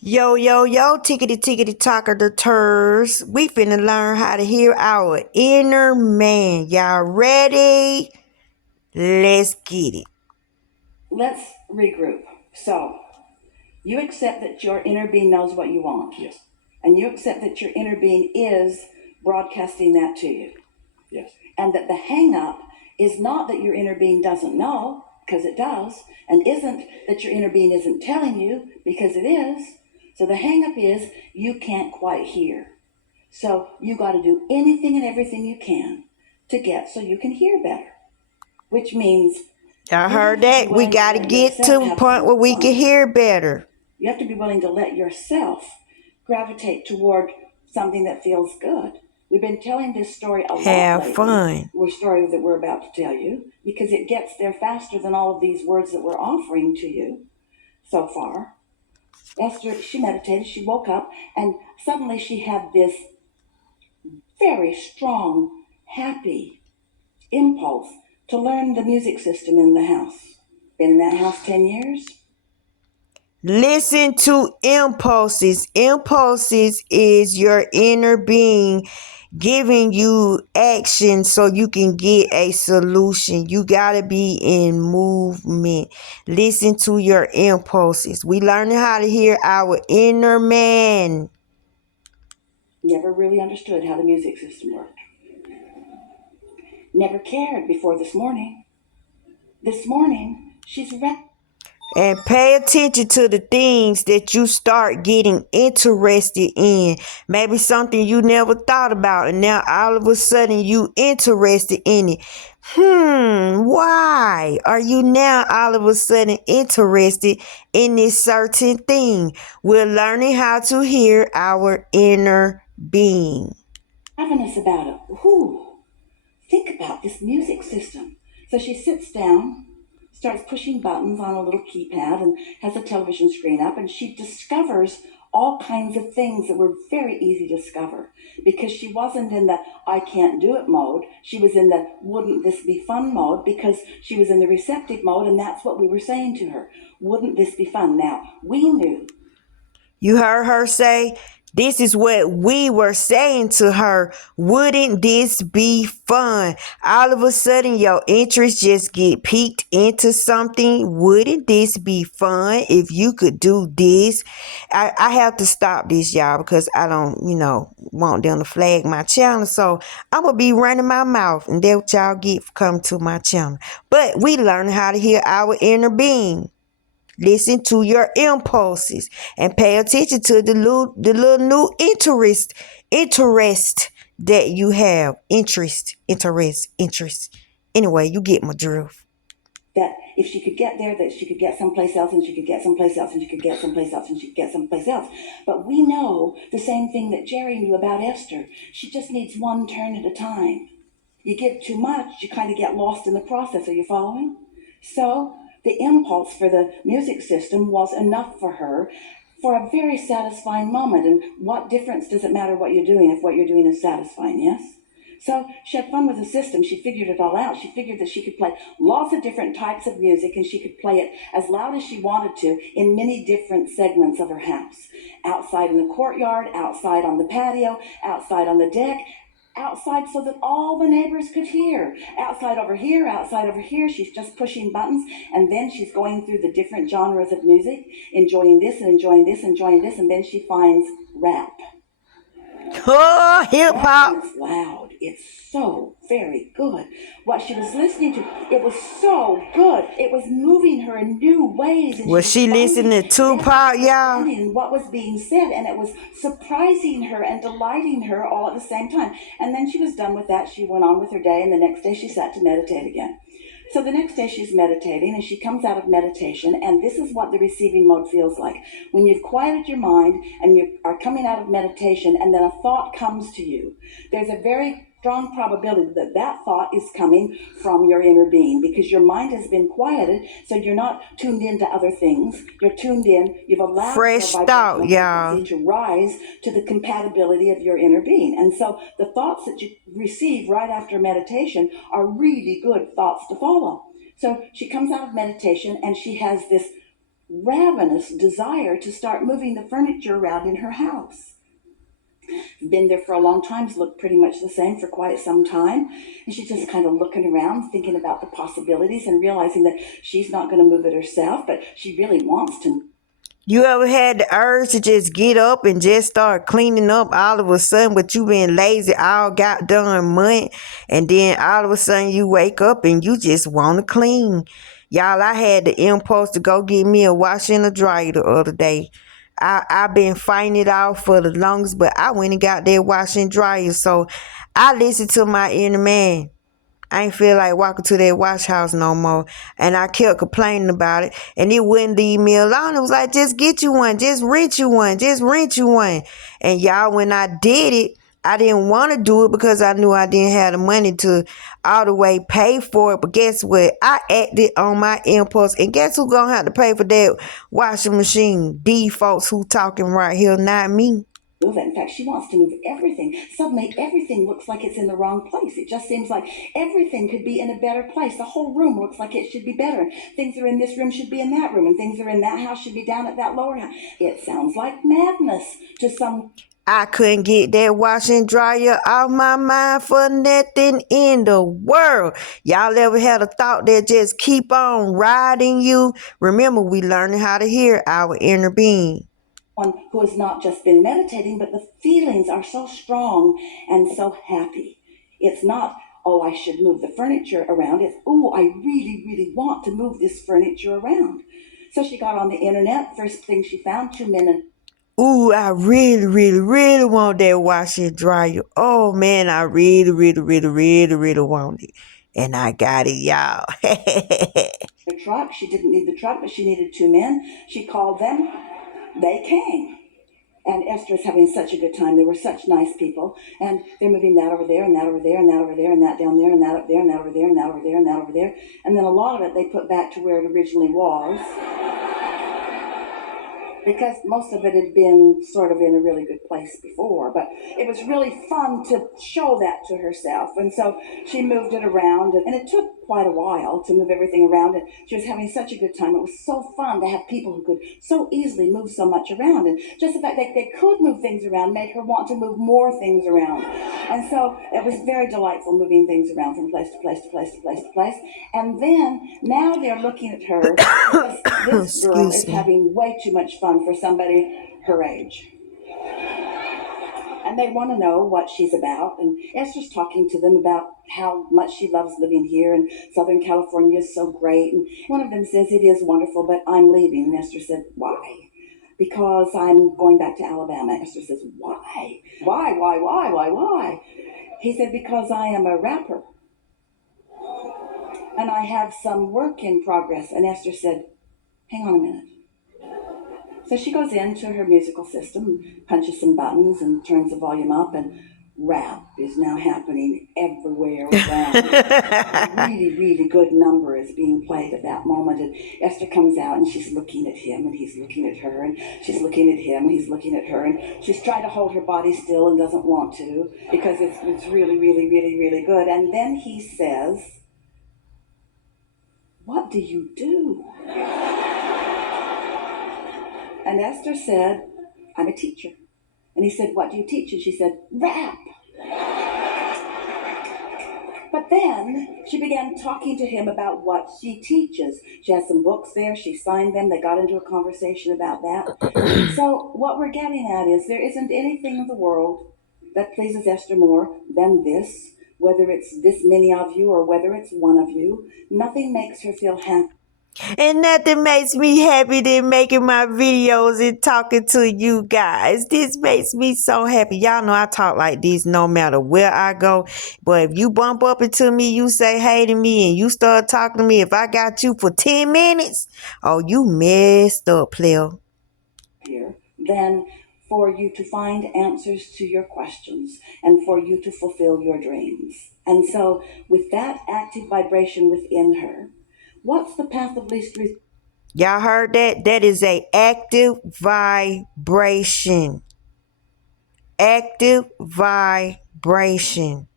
Yo, yo, yo, tickety tickety talker the turs. We finna learn how to hear our inner man. Y'all ready? Let's get it. Let's regroup. So, you accept that your inner being knows what you want. Yes. And you accept that your inner being is broadcasting that to you. Yes. And that the hang up is not that your inner being doesn't know, because it does, and isn't that your inner being isn't telling you, because it is. So the hang up is you can't quite hear. So you got to do anything and everything you can to get so you can hear better, which means Y'all you heard have to be that? We willing to gotta let get yourself to a have point some where we can fun. hear better. You have to be willing to let yourself gravitate toward something that feels good. We've been telling this story a lot Have lately, fun. the story that we're about to tell you, because it gets there faster than all of these words that we're offering to you so far. Esther, she meditated, she woke up, and suddenly she had this very strong, happy impulse to learn the music system in the house. Been in that house 10 years? Listen to impulses. Impulses is your inner being giving you action so you can get a solution. You got to be in movement. Listen to your impulses. We learning how to hear our inner man. Never really understood how the music system worked. Never cared before this morning. This morning, she's And pay attention to the things that you start getting interested in. Maybe something you never thought about, and now all of a sudden you interested in it. Why are you now all of a sudden interested in this certain thing? We're learning how to hear our inner being. ravenous about it. Whew, think about this music system. So she sits down, starts pushing buttons on a little keypad, and has a television screen up, and she discovers all kinds of things that were very easy to discover because she wasn't in the I can't do it mode. She was in the wouldn't this be fun mode because she was in the receptive mode, and that's what we were saying to her. Wouldn't this be fun? Now, we knew. You heard her say, this is what we were saying to her. Wouldn't this be fun? All of a sudden, your interest just get piqued into something. Wouldn't this be fun if you could do this? I have to stop this, y'all, because I don't, want them to flag my channel. So I'm going to be running my mouth, and that's what y'all get for coming to my channel. But we learn how to hear our inner being. Listen to your impulses and pay attention to the little new interest that you have. Interest. Anyway, you get my drift. That if she could get there, that she could get someplace else, and she could get someplace else, and she could get someplace else, and she could get someplace else. But we know the same thing that Jerry knew about Esther. She just needs one turn at a time. You give too much, you kind of get lost in the process. Are you following? So the impulse for the music system was enough for her for a very satisfying moment. And what difference does it matter what you're doing if what you're doing is satisfying? Yes? So she had fun with the system. She figured it all out. She figured that she could play lots of different types of music and she could play it as loud as she wanted to in many different segments of her house. Outside in the courtyard, outside on the patio, outside on the deck, outside so that all the neighbors could hear. Outside over here, outside over here. She's just pushing buttons and then she's going through the different genres of music, enjoying this and enjoying this, enjoying this, and then she finds rap. Oh, hip That hop. is loud. It's so very good. What she was listening to, it was so good. It was moving her in new ways, and she Was was she finding listening to depth Tupac, of y'all? understanding in what was being said, and it was surprising her and delighting her all at the same time. And then she was done with that. She went on with her day, and the next day she sat to meditate again. So the next day she's meditating and she comes out of meditation, and this is what the receiving mode feels like. When you've quieted your mind and you are coming out of meditation and then a thought comes to you, there's a very strong probability that that thought is coming from your inner being because your mind has been quieted, so you're not tuned into other things. You're tuned in, you've allowed your Fresh thought, vibrational y'all. frequency to rise to the compatibility of your inner being. And so the thoughts that you receive right after meditation are really good thoughts to follow. So she comes out of meditation and she has this ravenous desire to start moving the furniture around in her house. Been there for a long time, looked pretty much the same for quite some time. And she's just kind of looking around, thinking about the possibilities and realizing that she's not going to move it herself, but she really wants to. You ever had the urge to just get up and just start cleaning up all of a sudden, but you been lazy all got done month, and then all of a sudden you wake up and you just want to clean? Y'all, I had the impulse to go get me a washer and a dryer the other day. I've been fighting it off for the longest, but I went and got that washer and dryer. So I listened to my inner man. I ain't feel like walking to that wash house no more. And I kept complaining about it. And it wouldn't leave me alone. It was like, just get you one. Just rent you one. Just rent you one. And y'all, when I did it, I didn't want to do it because I knew I didn't have the money to all the way pay for it. But guess what? I acted on my impulse. And guess who's going to have to pay for that washing machine? These folks who talking right here, not me. Move it. In fact, she wants to move everything. Suddenly, everything looks like it's in the wrong place. It just seems like everything could be in a better place. The whole room looks like it should be better. Things that are in this room should be in that room, and things that are in that house should be down at that lower house. It sounds like madness to some. I couldn't get that wash and dryer off my mind for nothing in the world. Y'all ever had a thought that just keep on riding you? Remember, we learning how to hear our inner being. One who has not just been meditating, but the feelings are so strong and so happy. It's not, oh, I should move the furniture around. It's, oh, I really, really want to move this furniture around. So she got on the internet. First thing she found, 2 men. Ooh, I really, really, really want that wash and dryer. Oh man, I really, really, really, really, really want it. And I got it, y'all. A truck. She didn't need the truck, but she needed 2 men. She called them. They came. And Esther is having such a good time. They were such nice people. And they're moving that over there, and that over there, and that over there, and that down there, and that up there, and that over there, and that over there, and that over there. And then a lot of it they put back to where it originally was. Because most of it had been sort of in a really good place before, but it was really fun to show that to herself. And so she moved it around, and it took quite a while to move everything around, and she was having such a good time. It was so fun to have people who could so easily move so much around, and just the fact that they could move things around made her want to move more things around. And so it was very delightful moving things around from place to place to place to place to place. And then now they're looking at her because this girl is having way too much fun for somebody her age. And they want to know what she's about. And Esther's talking to them about how much she loves living here, and Southern California is so great. And one of them says, it is wonderful, but I'm leaving. And Esther said, why? Because I'm going back to Alabama. Esther says, why? Why? He said, because I am a rapper. And I have some work in progress. And Esther said, hang on a minute. So she goes into her musical system, punches some buttons, and turns the volume up, and rap is now happening everywhere around. A really, really good number is being played at that moment, and Esther comes out, and she's looking at him, and he's looking at her, and she's looking at him, and he's looking at her, and she's trying to hold her body still and doesn't want to, because it's really, really, really, really good. And then he says, what do you do? And Esther said, I'm a teacher. And he said, what do you teach? And she said, rap. But then she began talking to him about what she teaches. She has some books there. She signed them. They got into a conversation about that. So what we're getting at is there isn't anything in the world that pleases Esther more than this, whether it's this many of you or whether it's one of you. Nothing makes her feel happy. And nothing makes me happy than making my videos and talking to you guys. This makes me so happy. Y'all know I talk like this no matter where I go. But if you bump up into me, you say hey to me, and you start talking to me, if I got you for 10 minutes, oh, you messed up, player. Here, then for you to find answers to your questions and for you to fulfill your dreams. And so with that active vibration within her, what's the path of least resistance? Y'all heard that? That is a active vibration. Active vibration.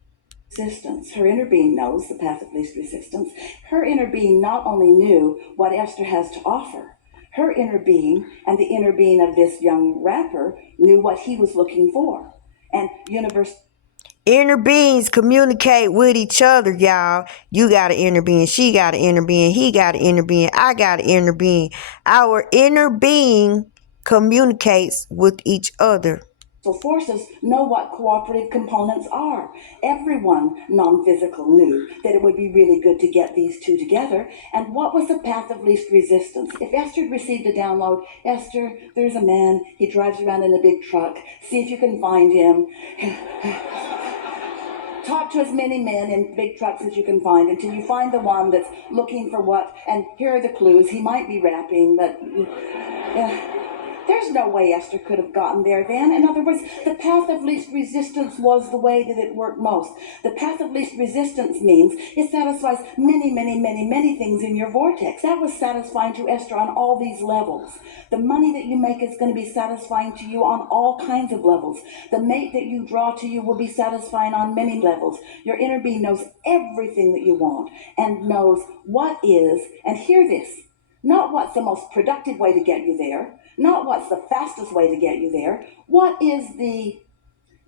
Resistance. Her inner being knows the path of least resistance. Her inner being not only knew what Esther has to offer, Her inner being and the inner being of this young rapper knew what he was looking for. And universe. Inner beings communicate with each other, y'all. You got an inner being. She got an inner being. He got an inner being. I got an inner being. Our inner being communicates with each other. Forces know what cooperative components are. Everyone non-physical knew that it would be really good to get these two together. And what was the path of least resistance? If Esther received a download, Esther, there's a man, he drives around in a big truck, see if you can find him. Talk to as many men in big trucks as you can find until you find the one that's looking for what, and here are the clues. He might be rapping, but there's no way Esther could have gotten there then. In other words, the path of least resistance was the way that it worked most. The path of least resistance means it satisfies many, many, many, many things in your vortex. That was satisfying to Esther on all these levels. The money that you make is going to be satisfying to you on all kinds of levels. The mate that you draw to you will be satisfying on many levels. Your inner being knows everything that you want and knows what is, and hear this, not what's the most productive way to get you there, not what's the fastest way to get you there. What is the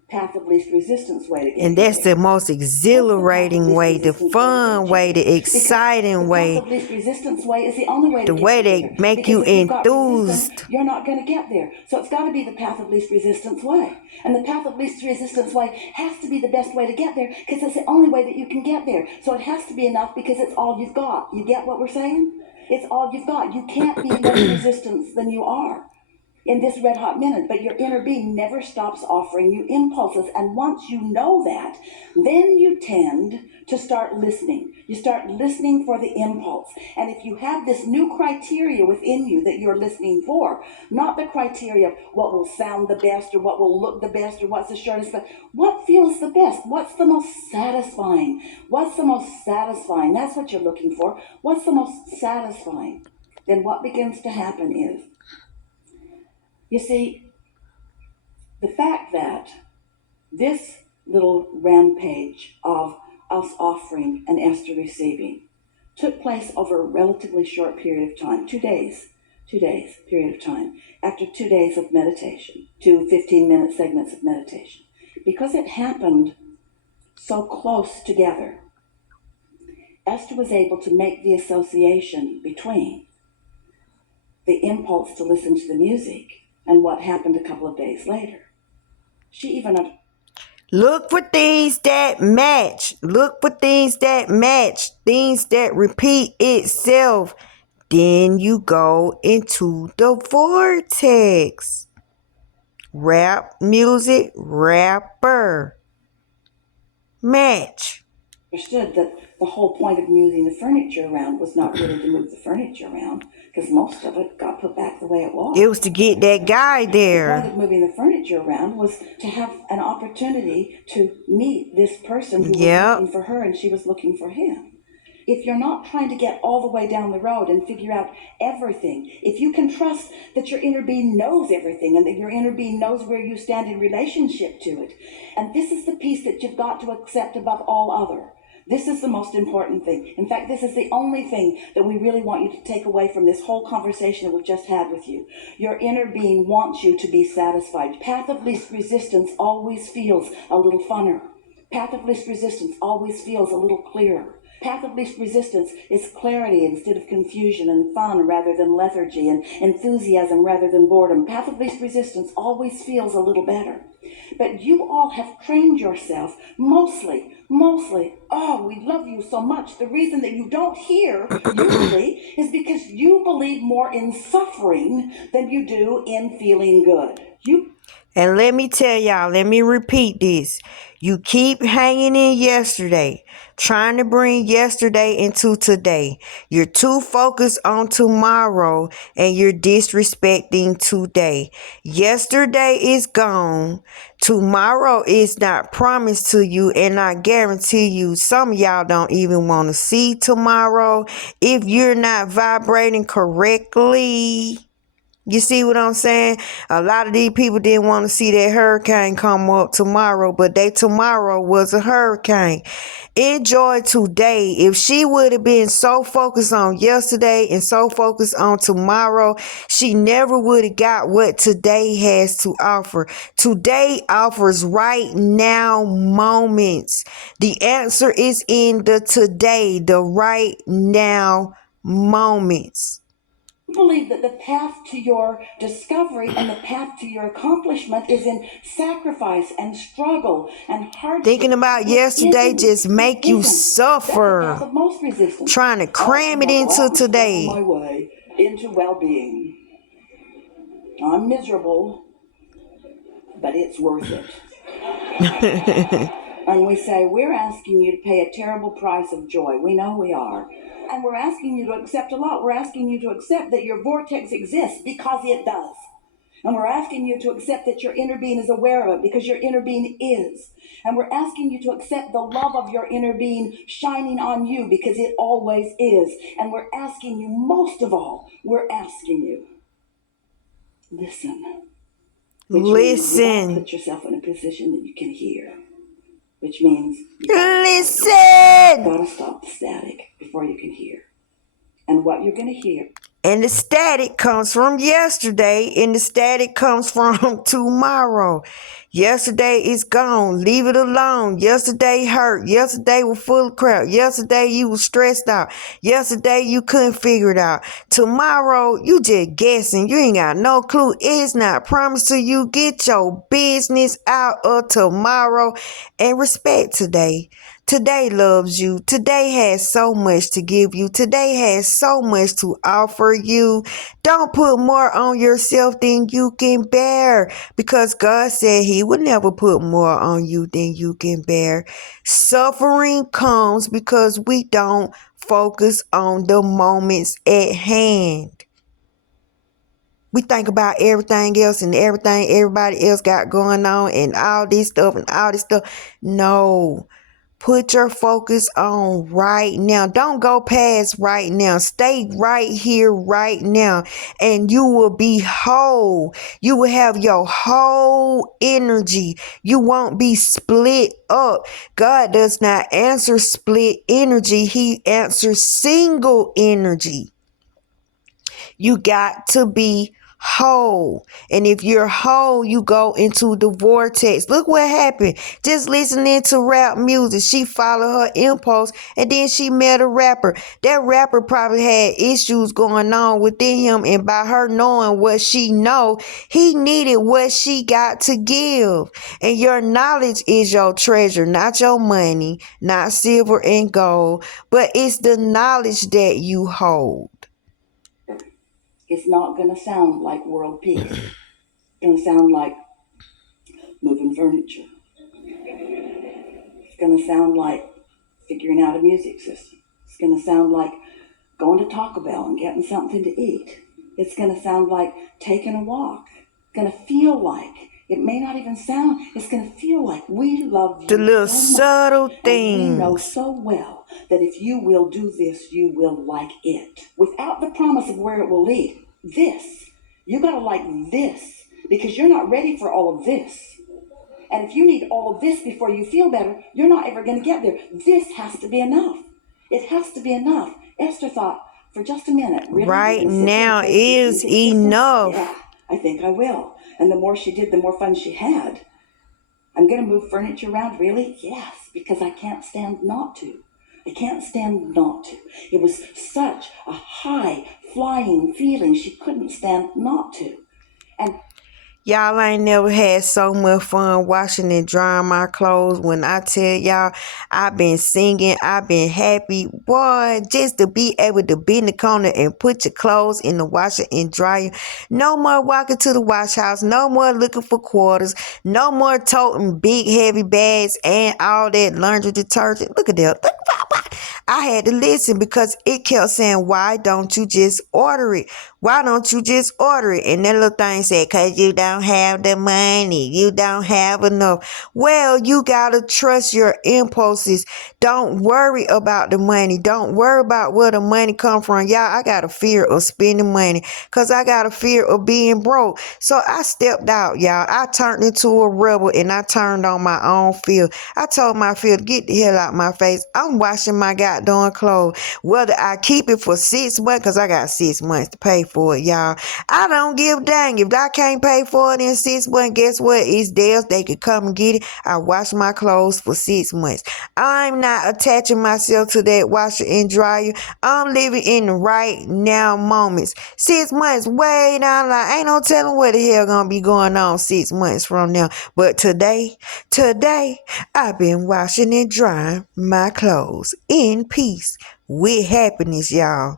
path of least resistance way to get And you that's there? the most exhilarating way, the fun way, the exciting way, the path of least resistance way is the only way the to get way you they there. make Because you if you've got enthused. resistance, you're not going to get there. So it's got to be the path of least resistance way. And the path of least resistance way has to be the best way to get there because it's the only way that you can get there. So it has to be enough because it's all you've got. You get what we're saying? It's all you've got. You can't be less resistance than you are in this red hot minute, but your inner being never stops offering you impulses. And once you know that, then you tend to start listening. You start listening for the impulse. And if you have this new criteria within you that you're listening for, not the criteria of what will sound the best or what will look the best or what's the shortest, but what feels the best? What's the most satisfying? What's the most satisfying? That's what you're looking for. What's the most satisfying? Then what begins to happen is, you see, the fact that this little rampage of us offering and Esther receiving took place over a relatively short period of time, 2 days, period of time, after 2 days of meditation, 2 15-minute segments of meditation. Because it happened so close together, Esther was able to make the association between the impulse to listen to the music and what happened a couple of days later. She even Look for things that match. Look for things that match. Things that repeat itself. Then you go into the vortex. Rap music, rapper. Match. understood that the whole point of moving the furniture around was not really to move the furniture around, because most of it got put back the way it was. It was to get that guy The point there. of moving the furniture around was to have an opportunity to meet this person who was Yep. looking for her and she was looking for him. If you're not trying to get all the way down the road and figure out everything, if you can trust that your inner being knows everything and that your inner being knows where you stand in relationship to it, and this is the piece that you've got to accept above all other. This is the most important thing. In fact, this is the only thing that we really want you to take away from this whole conversation that we've just had with you. Your inner being wants you to be satisfied. Path of least resistance always feels a little funner. Path of least resistance always feels a little clearer. Path of least resistance is clarity instead of confusion, and fun rather than lethargy, and enthusiasm rather than boredom. Path of least resistance always feels a little better. But you all have trained yourself mostly, oh, we love you so much. The reason that you don't hear usually is because you believe more in suffering than you do in feeling good. And let me tell y'all, let me repeat this. You keep hanging in yesterday, trying to bring yesterday into today. You're too focused on tomorrow and you're disrespecting today. Yesterday is gone. Tomorrow is not promised to you, and I guarantee you some of y'all don't even want to see tomorrow if you're not vibrating correctly. You see what I'm saying? A lot of these people didn't want to see that hurricane come up tomorrow, but they tomorrow was a hurricane. Enjoy today. If she would have been so focused on yesterday and so focused on tomorrow, she never would have got what today has to offer. Today offers right now moments. The answer is in the today, the right now moments. Believe that the path to your discovery and the path to your accomplishment is in sacrifice and struggle and hardship. Thinking about yesterday just make you suffer. That's the path of most resistance. Trying to cram it into today. My way into well-being. I'm miserable, but it's worth it. And we say, we're asking you to pay a terrible price of joy. We know we are. And we're asking you to accept a lot. We're asking you to accept that your vortex exists because it does. And we're asking you to accept that your inner being is aware of it because your inner being is. And we're asking you to accept the love of your inner being shining on you because it always is. And we're asking you, most of all, we're asking you, listen. Listen. Put yourself in a position that you can hear. Which means listen. Gotta stop the static before you can hear. And what you're gonna hear. And the static comes from yesterday, and the static comes from tomorrow. Yesterday is gone. Leave it alone. Yesterday hurt. Yesterday was full of crap. Yesterday you was stressed out. Yesterday you couldn't figure it out. Tomorrow you just guessing. You ain't got no clue. It's not promised to you. Get your business out of tomorrow and respect today. Today loves you. Today has so much to give you. Today has so much to offer you. Don't put more on yourself than you can bear, because God said he would never put more on you than you can bear. Suffering comes because we don't focus on the moments at hand. We think about everything else and everything everybody else got going on and all this stuff and all this stuff. No. Put your focus on right now. Don't go past right now. Stay right here, right now, and you will be whole. You will have your whole energy. You won't be split up. God does not answer split energy. He answers single energy. You got to be whole. And if you're whole, you go into the vortex. Look what happened. Just listening to rap music, she followed her impulse and then she met a rapper. That rapper probably had issues going on within him, and by her knowing what she know, he needed what she got to give. And your knowledge is your treasure, not your money, not silver and gold, but it's the knowledge that you hold. It's not going to sound like world peace. It's going to sound like moving furniture. It's going to sound like figuring out a music system. It's going to sound like going to Taco Bell and getting something to eat. It's going to sound like taking a walk. It's going to feel like, it may not even sound, it's going to feel like we love you. The little so subtle much, things. and we know so well that if you will do this, you will like it. Without the promise of where it will lead. This. You got to like this, because you're not ready for all of this. And if you need all of this before you feel better, you're not ever going to get there. This has to be enough. It has to be enough. Esther thought for just a minute. Really, right now is enough. Yeah, I think I will. And the more she did, the more fun she had. I'm going to move furniture around, really? Yes, because I can't stand not to. I can't stand not to. It was such a high flying feeling. She couldn't stand not to. And y'all ain't never had so much fun washing and drying my clothes. When I tell y'all, I've been singing, I've been happy. Boy, just to be able to be in the corner and put your clothes in the washer and dryer. No more walking to the wash house. No more looking for quarters. No more toting big heavy bags and all that laundry detergent. Look at that. I had to listen because it kept saying, why don't you just order it? Why don't you just order it? And that little thing said, because you don't have the money. You don't have enough. Well, you got to trust your impulses. Don't worry about the money. Don't worry about where the money come from. Y'all, I got a fear of spending money because I got a fear of being broke. So I stepped out, y'all. I turned into a rebel and I turned on my own fear. I told my fear to get the hell out my face. I'm washing my goddamn clothes. Whether I keep it for 6 months, because I got 6 months to pay for it, y'all. I don't give a dang. If I can't pay for it in 6 months, guess what? It's theirs. They could come and get it. I wash my clothes for 6 months. I'm not attaching myself to that washer and dryer. I'm living in the right now moments. 6 months way down the line. Ain't no telling what the hell gonna be going on 6 months from now. But today, I've been washing and drying my clothes in peace with happiness, y'all.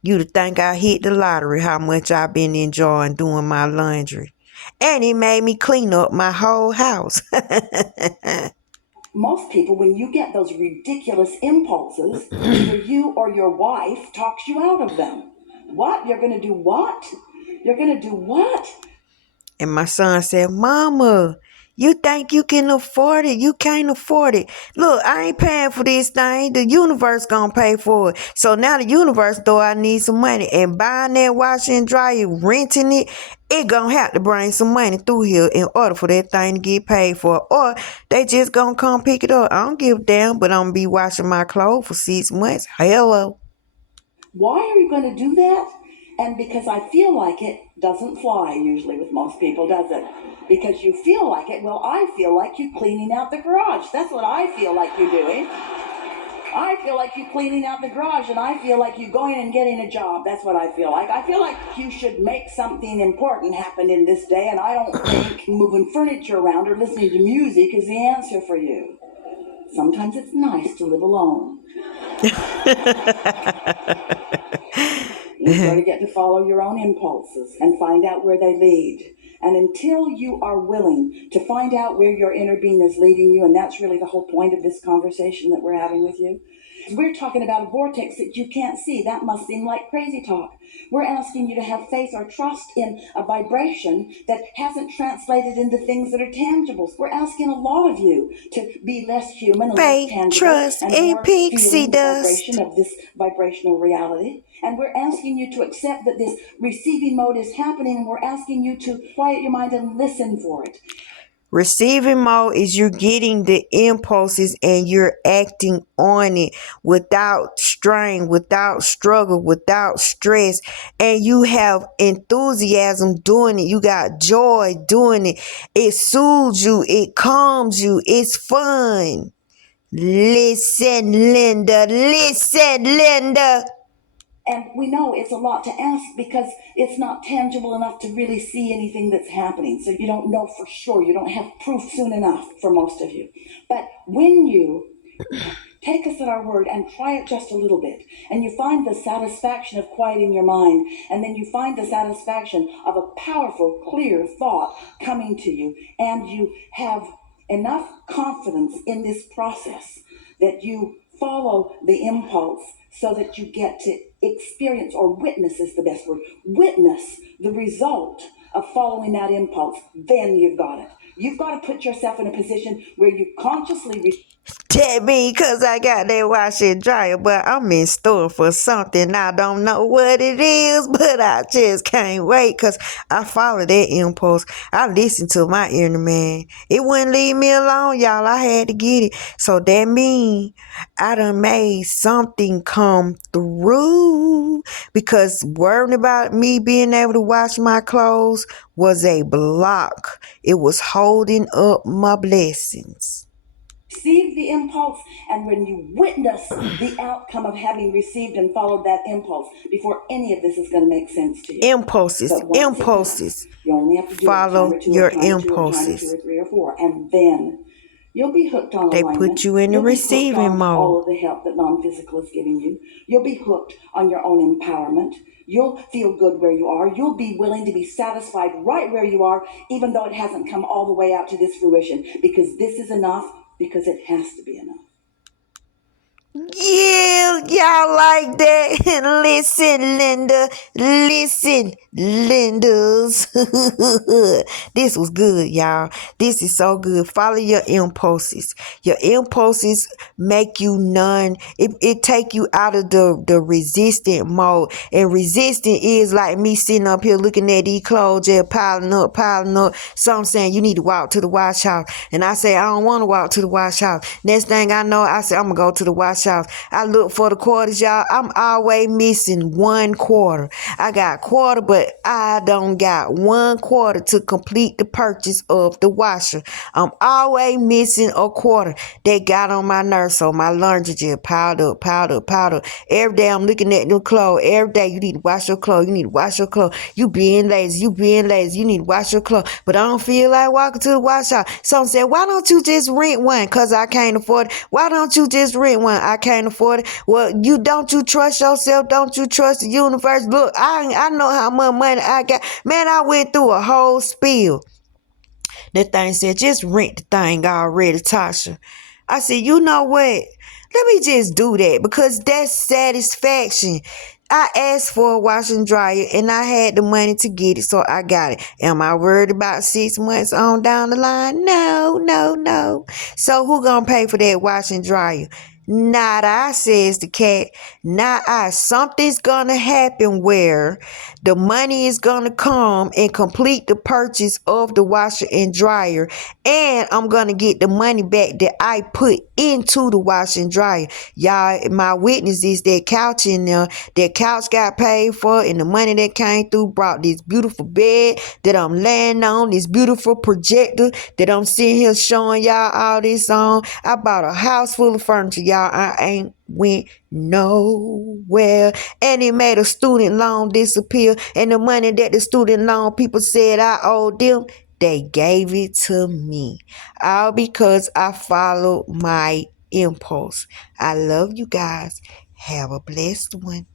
You'd think I hit the lottery how much I've been enjoying doing my laundry. And it made me clean up my whole house. Most people, when you get those ridiculous impulses, either you or your wife talks you out of them. What? You're going to do what? You're going to do what? And my son said, Mama, you think you can afford it? You can't afford it. Look, I ain't paying for this thing. The universe gonna pay for it. So now the universe thought I need some money. And buying that washer and dryer, renting it gonna have to bring some money through here in order for that thing to get paid for. Or they just gonna come pick it up. I don't give a damn, but I'm gonna be washing my clothes for 6 months. Hello. Why are you going to do that? And because I feel like it doesn't fly usually with most people, does it? Because you feel like it. Well, I feel like you cleaning out the garage. That's what I feel like you're doing. I feel like you cleaning out the garage, and I feel like you going and getting a job. That's what I feel like. I feel like you should make something important happen in this day, and I don't think moving furniture around or listening to music is the answer for you. Sometimes it's nice to live alone. You sort of get to follow your own impulses and find out where they lead. And until you are willing to find out where your inner being is leading you, and that's really the whole point of this conversation that we're having with you, we're talking about a vortex that you can't see. That must seem like crazy talk. We're asking you to have faith or trust in a vibration that hasn't translated into things that are tangible. We're asking a lot of you to be less human and Faith, less tangible trust, and and more pixie feeling the dust. vibration of this vibrational reality. And we're asking you to accept that this receiving mode is happening, and we're asking you to quiet your mind and listen for it. Receiving mode is you're getting the impulses and you're acting on it without strain, without struggle, without stress. And you have enthusiasm doing it. You got joy doing it. It soothes you. It calms you. It's fun. Listen, Linda. Listen, Linda. And we know it's a lot to ask because it's not tangible enough to really see anything that's happening. So you don't know for sure. You don't have proof soon enough for most of you. But when you take us at our word and try it just a little bit, and you find the satisfaction of quieting your mind, and then you find the satisfaction of a powerful, clear thought coming to you, and you have enough confidence in this process that you follow the impulse so that you get to experience, or witness is the best word, witness the result of following that impulse, then you've got it. You've got to put yourself in a position where you consciously Tell me, cause I got that washer and dryer, but I'm in store for something. I don't know what it is, but I just can't wait, cause I follow that impulse. I listen to my inner man. It wouldn't leave me alone, y'all. I had to get it. So that means I done made something come through, because worrying about me being able to wash my clothes was a block. It was holding up my blessings. receive the impulse, and when you witness the outcome of having received and followed that impulse, before any of this is going to make sense to you. Impulses, But once it does, impulses. you only have to do it a time Follow or two, your or a time or two, or a time or two, impulses. or three or four, and then you'll be hooked on They alignment. put you in the You'll be hooked receiving on mode. all of the help that non-physical is giving you. You'll be hooked on your own empowerment. You'll feel good where you are. You'll be willing to be satisfied right where you are, even though it hasn't come all the way out to this fruition, because this is enough, because it has to be enough. Yeah, y'all like that? Listen, Linda. Listen, Lindas. This was good, y'all. This is so good. Follow your impulses. Your impulses make you it take you out of the resistant mode. And resistant is like me sitting up here looking at these clothes just piling up, piling up. Some saying you need to walk to the wash house. And I say, I don't want to walk to the wash house. Next thing I know, I say, I'm going to go to the wash house. I look for the quarters, y'all. I'm always missing 1/4. I got quarter, but I don't got 1/4 to complete the purchase of the washer. I'm always missing a quarter. They got on my nerves, so my laundry just piled up, piled up, piled up. Every day I'm looking at new clothes. Every day you need to wash your clothes. You need to wash your clothes. You being lazy. You being lazy. You need to wash your clothes. But I don't feel like walking to the wash house. Some say, why don't you just rent one? Because I can't afford it. Why don't you just rent one? I can't afford it. Well, don't you trust yourself? Don't you trust the universe? Look, I know how much money I got. Man, I went through a whole spiel. That thing said, just rent the thing already, Tasha. I said, you know what? Let me just do that because that's satisfaction. I asked for a washer and dryer and I had the money to get it, so I got it. Am I worried about 6 months on down the line? No, no, no. So who gonna pay for that washer and dryer? Not I, says the cat. Not I. Something's gonna happen where the money is gonna come and complete the purchase of the washer and dryer, and I'm gonna get the money back that I put into the washer and dryer. Y'all, my witness is that couch in there. That couch got paid for, and the money that came through brought this beautiful bed that I'm laying on, this beautiful projector that I'm sitting here showing y'all all this on. I bought a house full of furniture, y'all. I ain't went nowhere, and it made a student loan disappear, and the money that the student loan people said I owed them, they gave it to me, all because I followed my impulse. I love you guys. Have a blessed one.